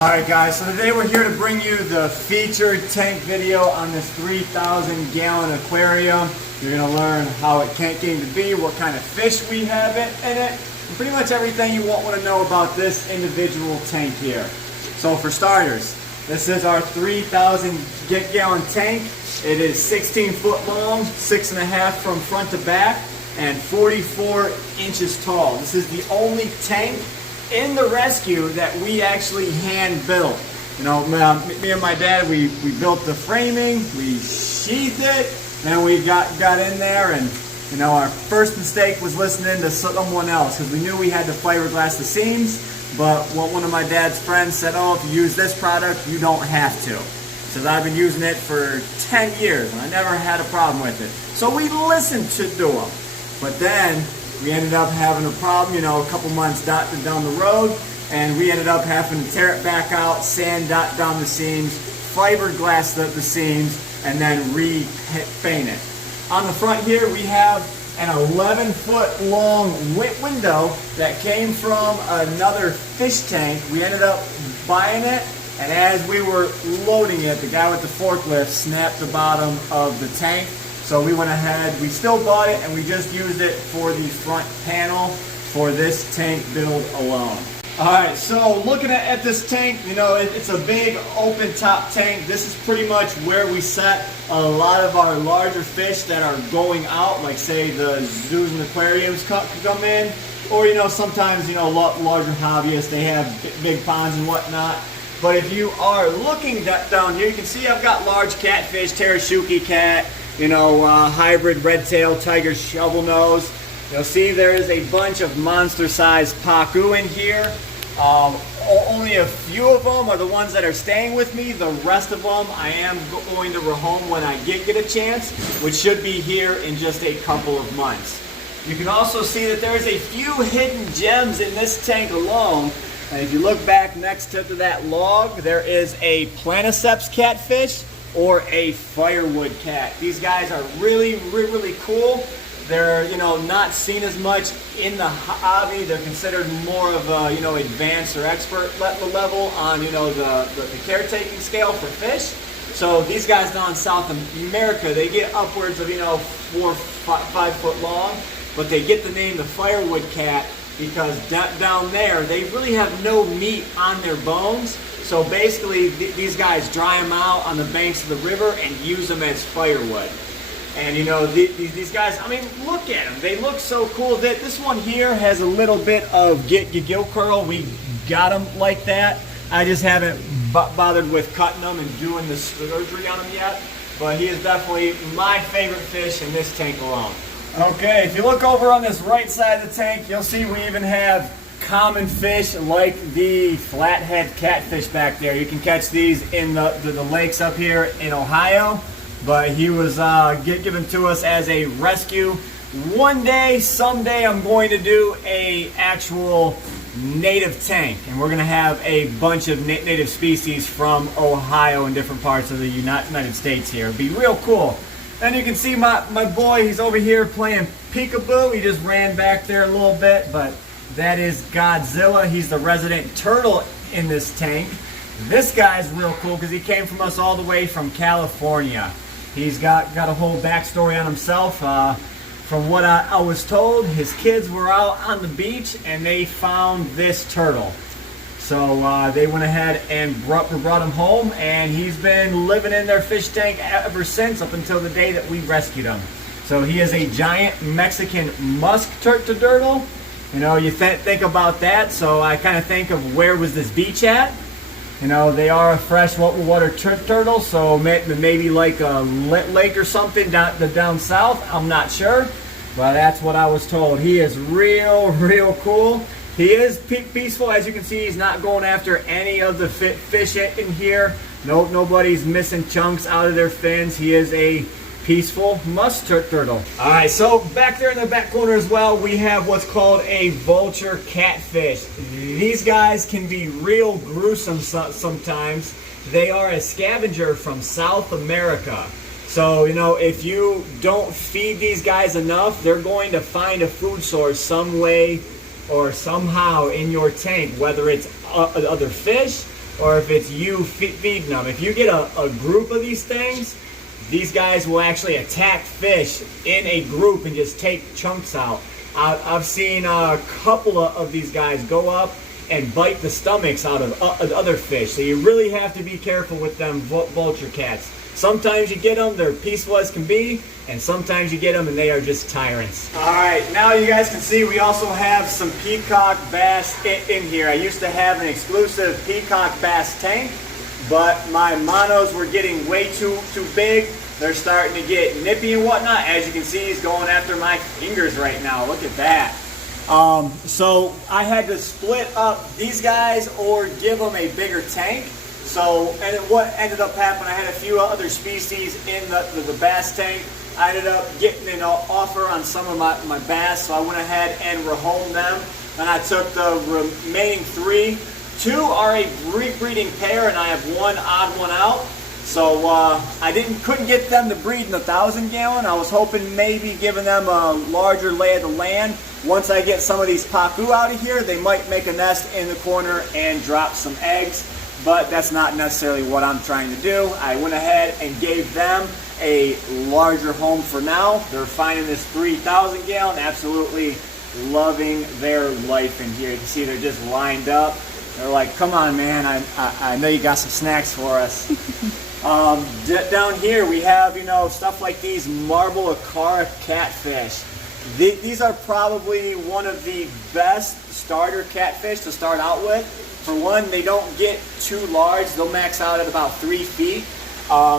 Alright guys, so today we're here to bring you the featured tank video on this 3,000 gallon aquarium. You're going to learn how it came to be, what kind of fish we have in it, and pretty much everything you want to know about this individual tank here. So for starters, this is our 3,000 gallon tank. It is 16 foot long, 6.5 from front to back, and 44 inches tall. This is the only tank in the rescue that we actually hand built. You know, me and my dad, we built the framing, we sheathed it, and we got in there, and you know, our first mistake was listening to someone else, because we knew we had to fiberglass the seams, but one of my dad's friends said, oh, if you use this product, you don't have to. Says, I've been using it for 10 years, and I never had a problem with it. So we listened to them. But then, we ended up having a problem, you know, a couple months down the road, and we ended up having to tear it back out, sand down the seams, fiberglass the seams, and then repaint it. On the front here, we have an 11-foot long window that came from another fish tank. We ended up buying it, and as we were loading it, the guy with the forklift snapped the bottom of the tank. So we went ahead, we still bought it, and we just used it for the front panel for this tank build alone. Alright, so looking at this tank, you know, it's a big open top tank. This is pretty much where we set a lot of our larger fish that are going out, like say the zoos and aquariums come in, or you know, sometimes, you know, larger hobbyists, they have big ponds and whatnot. But if you are looking down here, you can see I've got large catfish, Tarashuki cat, you know, hybrid red-tailed tiger shovel nose. You'll see there is a bunch of monster-sized Pacu in here. Only a few of them are the ones that are staying with me. The rest of them I am going to rehome when I get a chance, which should be here in just a couple of months. You can also see that there's a few hidden gems in this tank alone. And if you look back next to that log, there is a planiceps catfish or a firewood cat. These guys are really cool. They're, you know, not seen as much in the hobby. They're considered more of a, you know, advanced or expert level on, you know, the caretaking scale for fish. So these guys down in South America, they get upwards of, you know, 4 or 5 foot long, but they get the name the firewood cat because down there they really have no meat on their bones. So basically, these guys dry them out on the banks of the river and use them as firewood. And you know, these guys, I mean, look at them. They look so cool. This one here has a little bit of gill curl. We got them like that. I just haven't bothered with cutting them and doing the surgery on them yet. But he is definitely my favorite fish in this tank alone. Okay, if you look over on this right side of the tank, you'll see we even have common fish like the flathead catfish back there. You can catch these in the lakes up here in Ohio, but he was given to us as a rescue. One day, someday, I'm going to do a actual native tank, and we're going to have a bunch of native species from Ohio and different parts of the United States here. It'd be real cool. And you can see my boy, he's over here playing peekaboo. He just ran back there a little bit, but that is Godzilla. He's the resident turtle in this tank. This guy's real cool because he came from us all the way from California. He's got a whole backstory on himself. From what I was told, his kids were out on the beach and they found this turtle. So they went ahead and brought him home, and he's been living in their fish tank ever since, up until the day that we rescued him. So he is a giant Mexican musk turtle. You know, you think about that, so I kind of think of where was this beach at? You know, they are a freshwater turtle, so maybe like a lake or something down south. I'm not sure, but that's what I was told. He is real cool. He is peaceful. As you can see, he's not going after any of the fish in here. Nobody's missing chunks out of their fins. He is a peaceful musk turtle. Alright, so back there in the back corner as well, we have what's called a vulture catfish. These guys can be real gruesome sometimes. They are a scavenger from South America. So, you know, if you don't feed these guys enough, they're going to find a food source some way or somehow in your tank, whether it's other fish or if it's you feeding them. If you get a group of these things, these guys will actually attack fish in a group and just take chunks out. I've seen a couple of these guys go up and bite the stomachs out of other fish. So you really have to be careful with them vulture cats. Sometimes you get them, they're peaceful as can be, and sometimes you get them and they are just tyrants. All right, now you guys can see we also have some peacock bass in here. I used to have an exclusive peacock bass tank, but my monos were getting way too big. They're starting to get nippy and whatnot. As you can see, he's going after my fingers right now. Look at that. So I had to split up these guys or give them a bigger tank. So, and what ended up happening, I had a few other species in the bass tank. I ended up getting an offer on some of my bass, so I went ahead and rehomed them. Then I took the remaining 3. 2 are a breeding pair, and I have 1 odd one out. So I couldn't get them to breed in the 1,000 gallon. I was hoping maybe giving them a larger lay of the land. Once I get some of these Pacu out of here, they might make a nest in the corner and drop some eggs. But that's not necessarily what I'm trying to do. I went ahead and gave them a larger home for now. They're finding this 3,000 gallon, absolutely loving their life in here. You can see they're just lined up. They're like, come on, man, I know you got some snacks for us. Down here we have, you know, stuff like these marble acara catfish. These are probably one of the best starter catfish to start out with. For one, they don't get too large. They'll max out at about 3 feet.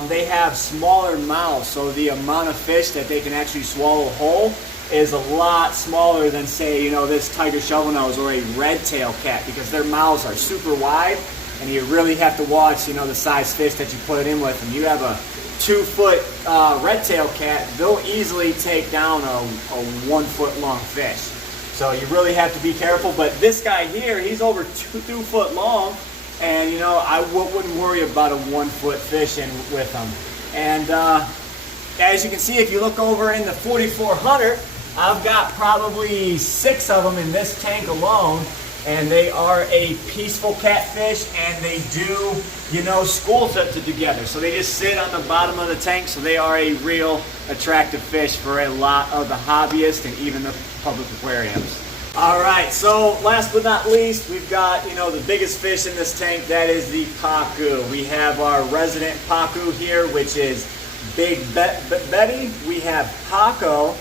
They have smaller mouths, so the amount of fish that they can actually swallow whole is a lot smaller than, say, you know, this tiger shovelnose or a red tail cat, because their mouths are super wide, and you really have to watch, you know, the size fish that you put it in with. And you have a 2-foot red tail cat, they'll easily take down a 1-foot long fish. So you really have to be careful. But this guy here, he's over 2 foot long, and you know, I wouldn't worry about a 1-foot fish in with him. And as you can see, if you look over in the 4400, I've got probably 6 of them in this tank alone, and they are a peaceful catfish, and they do, you know, school together. So they just sit on the bottom of the tank, so they are a real attractive fish for a lot of the hobbyists and even the public aquariums. All right, so last but not least, we've got, you know, the biggest fish in this tank. That is the Pacu. We have our resident Pacu here, which is Big Betty. We have Paco.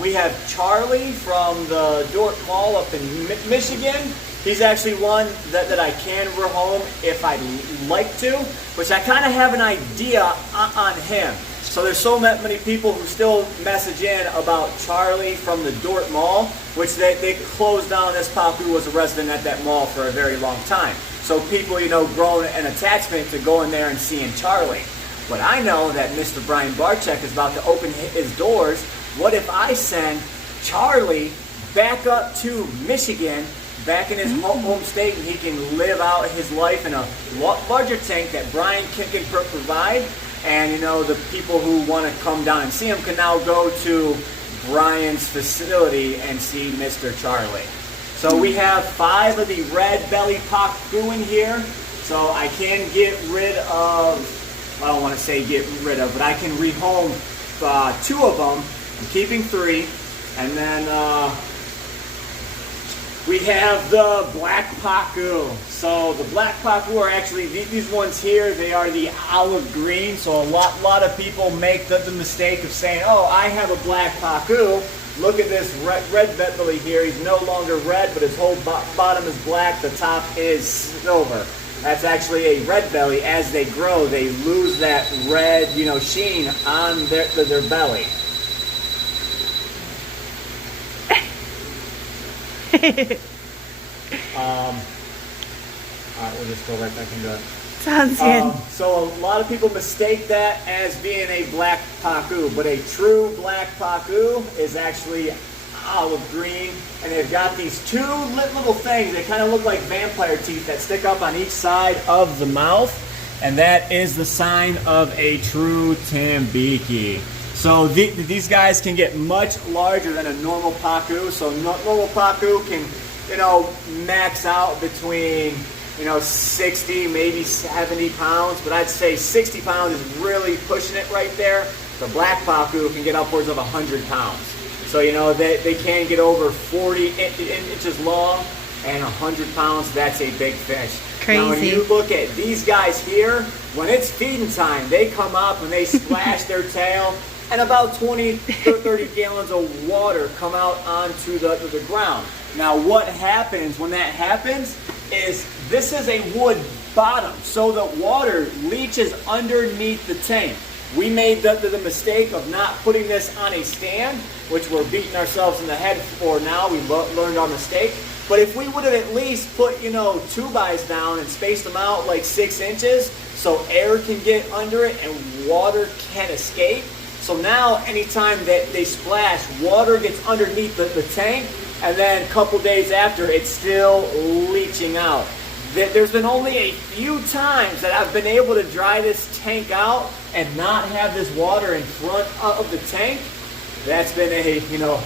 We have Charlie from the Dork Mall up in Michigan. He's actually one that I can rehome if I'd like to, which I kind of have an idea on him. So there's so many people who still message in about Charlie from the Dork Mall, which they closed down. This Pacu was a resident at that mall for a very long time. So people, you know, grown an attachment to going there and seeing Charlie. But I know that Mr. Brian Barczyk is about to open his doors. What if I send Charlie back up to Michigan, back in his home state, and he can live out his life in a larger tank that Brian can provide? And you know, the people who want to come down and see him can now go to Brian's facility and see Mr. Charlie. So we have 5 of the red belly Pacu in here. So I can get rid of, I don't want to say get rid of, but I can rehome 2 of them. I'm keeping 3. And then we have the black Pacu. So the black Pacu are actually, these ones here, they are the olive green. So a lot of people make the mistake of saying, oh, I have a black Pacu. Look at this red belly here. He's no longer red, but his whole bottom is black. The top is silver. That's actually a red belly. As they grow, they lose that red, you know, sheen on their belly. Alright, we'll just go right back into it. Sounds good. So a lot of people mistake that as being a black Pacu, but a true black Pacu is actually olive green, and they've got these 2 little things. They kind of look like vampire teeth that stick up on each side of the mouth, and that is the sign of a true tambiki. So these guys can get much larger than a normal Pacu. So normal Pacu can, you know, max out between, you know, 60, maybe 70 pounds, but I'd say 60 pounds is really pushing it right there. The black Pacu can get upwards of 100 pounds. So, you know, they can get over 40 inches long, and 100 pounds, that's a big fish. Crazy. Now, when you look at these guys here, when it's feeding time, they come up and they splash their tail, and about 20 to 30 gallons of water come out onto the ground. Now, what happens when that happens is this is a wood bottom, so the water leaches underneath the tank. We made the mistake of not putting this on a stand, which we're beating ourselves in the head for now. We learned our mistake. But if we would have at least put, you know, 2-bys down and spaced them out like 6 inches so air can get under it and water can escape. So now anytime that they splash, water gets underneath the tank, and then a couple days after, it's still leaching out. There's been only a few times that I've been able to dry this tank out and not have this water in front of the tank. That's been a, you know,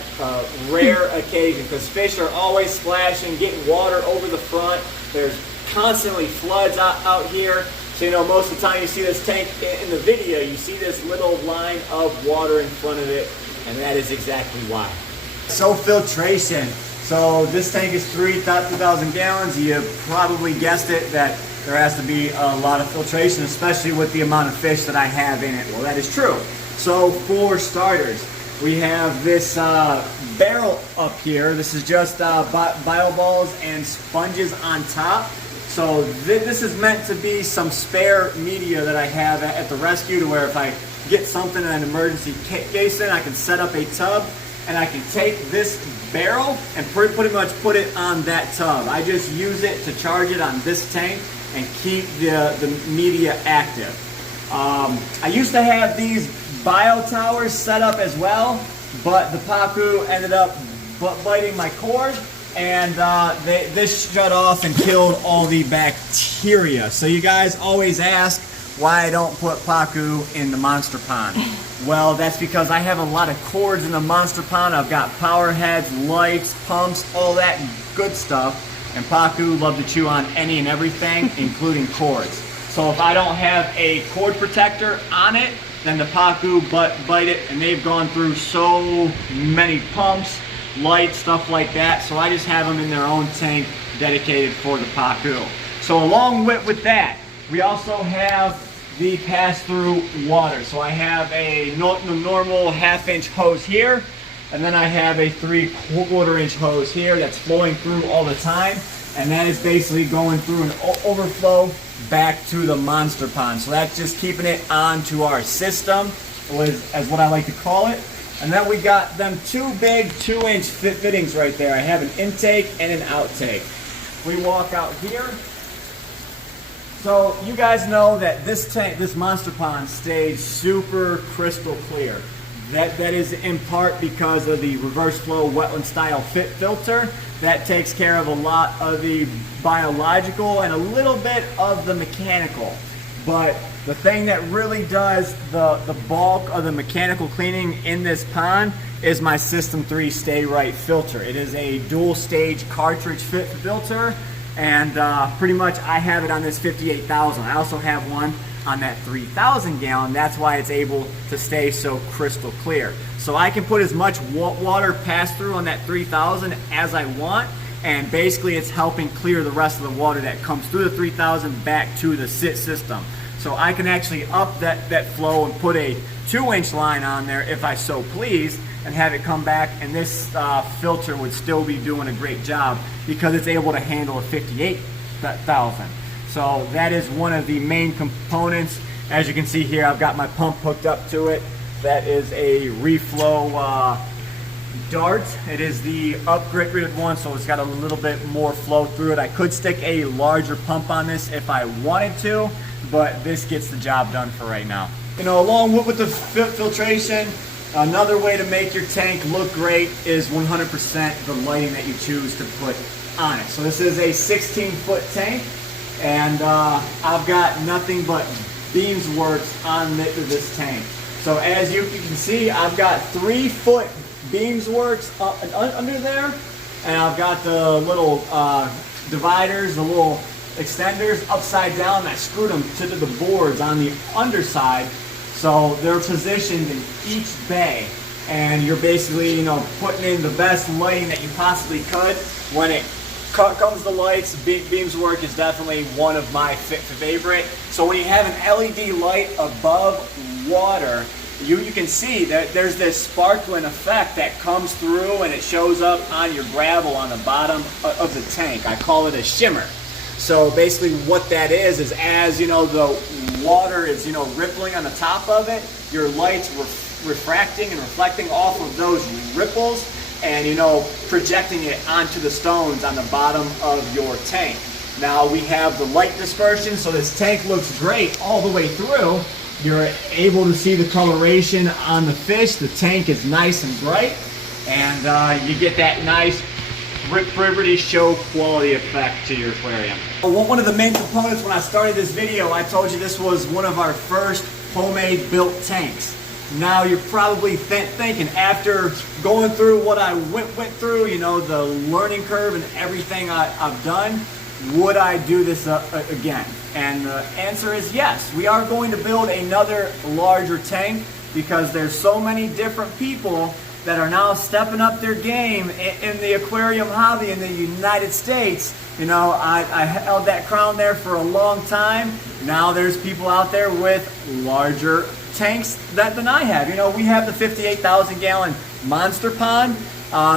rare occasion, because fish are always splashing, getting water over the front. There's constantly floods out here. So, you know, most of the time you see this tank in the video, you see this little line of water in front of it, and that is exactly why. So, filtration. So this tank is 3,000 gallons. You probably guessed it that there has to be a lot of filtration, especially with the amount of fish that I have in it. Well, that is true. So for starters, we have this barrel up here. This is just bio balls and sponges on top. So this is meant to be some spare media that I have at the rescue, to where if I get something in an emergency case, I can set up a tub and I can take this barrel and pretty much put it on that tub. I just use it to charge it on this tank and keep the media active. I used to have these bio towers set up as well, but the Pacu ended up biting my cord, and this shut off and killed all the bacteria. So you guys always ask why I don't put Pacu in the monster pond. Well, that's because I have a lot of cords in the monster pond. I've got power heads, lights, pumps, all that good stuff. And Pacu love to chew on any and everything, including cords. So if I don't have a cord protector on it, then the Pacu bite it, and they've gone through so many pumps, lights, stuff like that. So I just have them in their own tank dedicated for the Pacu. So along with that, we also have the pass-through water. So I have a normal 1/2 inch hose here, and then I have a 3/4 inch hose here that's flowing through all the time, and that is basically going through an overflow back to the monster pond. So that's just keeping it onto our system, as what I like to call it. And then we got them 2 big 2-inch fittings right there. I have an intake and an outtake. We walk out here. So you guys know that this tank, this monster pond, stays super crystal clear. That is in part because of the reverse flow wetland style filter. That takes care of a lot of the biological and a little bit of the mechanical. But the thing that really does the bulk of the mechanical cleaning in this pond is my System 3 Stay Right filter. It is a dual stage cartridge filter. And pretty much I have it on this 58,000. I also have one on that 3,000 gallon. That's why it's able to stay so crystal clear. So I can put as much water pass through on that 3,000 as I want, and basically it's helping clear the rest of the water that comes through the 3,000 back to the system. So I can actually up that flow and put a 2-inch line on there if I so please, and have it come back, and this filter would still be doing a great job because it's able to handle a 58,000. So that is one of the main components. As you can see here, I've got my pump hooked up to it. That is a reflow dart. It is the upgraded one, so it's got a little bit more flow through it. I could stick a larger pump on this if I wanted to, but this gets the job done for right now. You know, along with the filtration, another way to make your tank look great is 100% the lighting that you choose to put on it. So this is a 16-foot tank, and I've got nothing but beamsworks on this tank. So as you can see, I've got 3-foot beamsworks under there, and I've got the little dividers, the little extenders upside down. I screwed them to the boards on the underside, so they're positioned in each bay. And you're basically, you know, putting in the best lighting that you possibly could. When it comes to lights, beams work is definitely one of my favorite. So when you have an LED light above water, you can see that there's this sparkling effect that comes through, and it shows up on your gravel on the bottom of the tank. I call it a shimmer. So basically what that is as, you know, the water is, you know, rippling on the top of it, your lights refracting and reflecting off of those ripples, and, you know, projecting it onto the stones on the bottom of your tank. Now we have the light dispersion, so this tank looks great all the way through. You're able to see the coloration on the fish. The tank is nice and bright, and you get that nice pretty show quality effect to your aquarium. One of the main components when I started this video, I told you this was one of our first homemade built tanks. Now you're probably thinking, after going through what I went through, you know, the learning curve and everything I've done, would I do this again? And the answer is yes. We are going to build another larger tank because there's so many different people that are now stepping up their game in the aquarium hobby in the United States. You know, I held that crown there for a long time. Now there's people out there with larger tanks than I have. You know, we have the 58,000 gallon monster pond.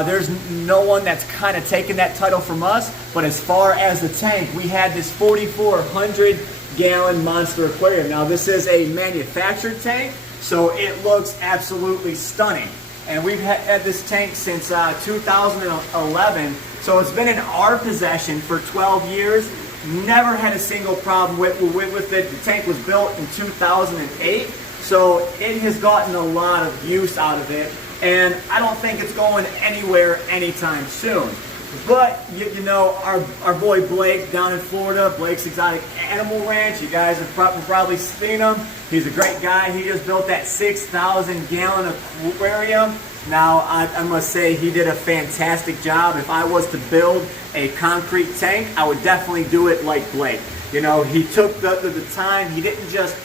There's no one that's kind of taken that title from us, but as far as the tank, we had this 4,400 gallon monster aquarium. Now this is a manufactured tank, so it looks absolutely stunning. And we've had this tank since 2011, so it's been in our possession for 12 years. Never had a single problem with it. The tank was built in 2008, so it has gotten a lot of use out of it, and I don't think it's going anywhere anytime soon. But you know, our boy Blake down in Florida, Blake's Exotic Animal Ranch, you guys have probably seen him. He's a great guy. He just built that 6,000 gallon aquarium. Now I must say he did a fantastic job. If I was to build a concrete tank, I would definitely do it like Blake. You know, he took the time. He didn't just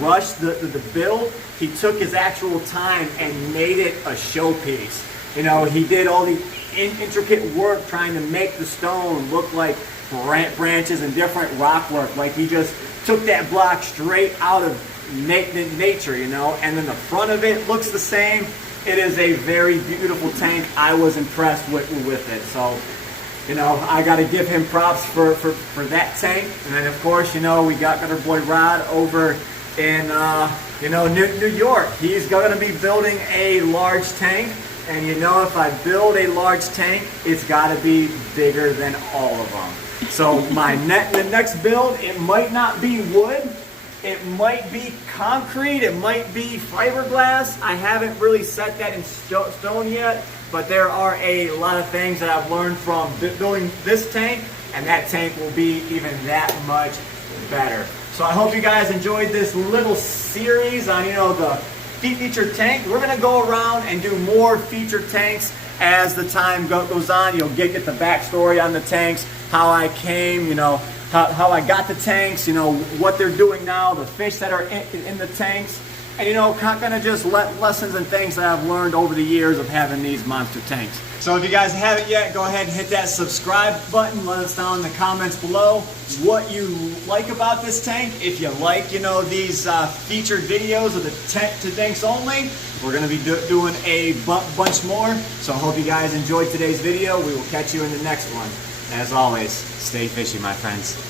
rush the build. He took his actual time and made it a showpiece. You know, he did all the intricate work trying to make the stone look like branches and different rock work. Like he just took that block straight out of nature, you know, and then the front of it looks the same. It is a very beautiful tank. I was impressed with it. So, you know, I got to give him props for that tank. And then, of course, you know, we got our boy Rod over in, you know, New York. He's going to be building a large tank. And, you know, if I build a large tank, it's got to be bigger than all of them. So the next build, it might not be wood. It might be concrete, it might be fiberglass. I haven't really set that in stone yet, but there are a lot of things that I've learned from building this tank, and that tank will be even that much better. So I hope you guys enjoyed this little series on, you know, the featured tank. We're gonna go around and do more featured tanks as the time goes on. You'll get the backstory on the tanks, how I came, you know, how I got the tanks, you know, what they're doing now, the fish that are in the tanks, and, you know, kind of just lessons and things that I've learned over the years of having these monster tanks. So if you guys haven't yet, go ahead and hit that subscribe button. Let us know in the comments below what you like about this tank. If you like, you know, these featured videos of the tanks only, we're going to be doing a bunch more. So I hope you guys enjoyed today's video. We will catch you in the next one. As always, stay fishy, my friends.